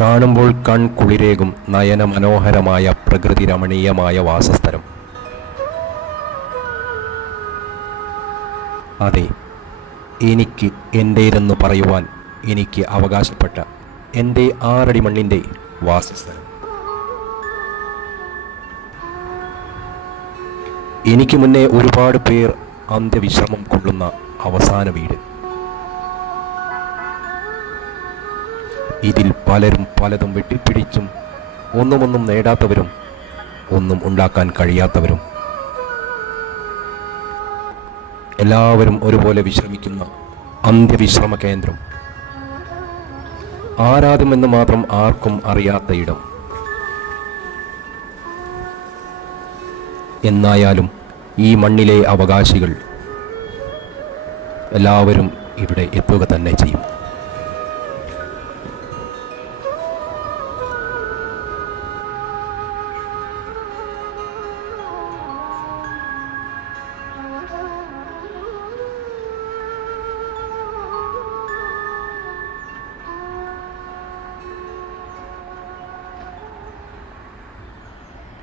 കാണുമ്പോൾ കൺകുളിരേകും നയനമനോഹരമായ പ്രകൃതി രമണീയമായ വാസസ്ഥലം. അതെ, എനിക്ക് എൻ്റേതെന്ന് പറയുവാൻ എനിക്ക് അവകാശപ്പെട്ട എൻ്റെ 6 അടി മണ്ണിൻ്റെ വാസസ്ഥലം. എനിക്ക് മുന്നേ ഒരുപാട് പേർ അന്ത്യവിശ്രമം കൊള്ളുന്ന അവസാന വീട്. ഇതിൽ പലരും പലതും വെട്ടിപ്പിടിച്ചും ഒന്നും നേടാത്തവരും ഒന്നും ഉണ്ടാക്കാൻ കഴിയാത്തവരും എല്ലാവരും ഒരുപോലെ വിശ്രമിക്കുന്ന അന്ത്യവിശ്രമ കേന്ദ്രം. ആരാധ്യമെന്ന് മാത്രം ആർക്കും അറിയാത്ത ഇടം. എന്നായാലും ഈ മണ്ണിലെ അവകാശികൾ എല്ലാവരും ഇവിടെ എത്തുക തന്നെ ചെയ്യും.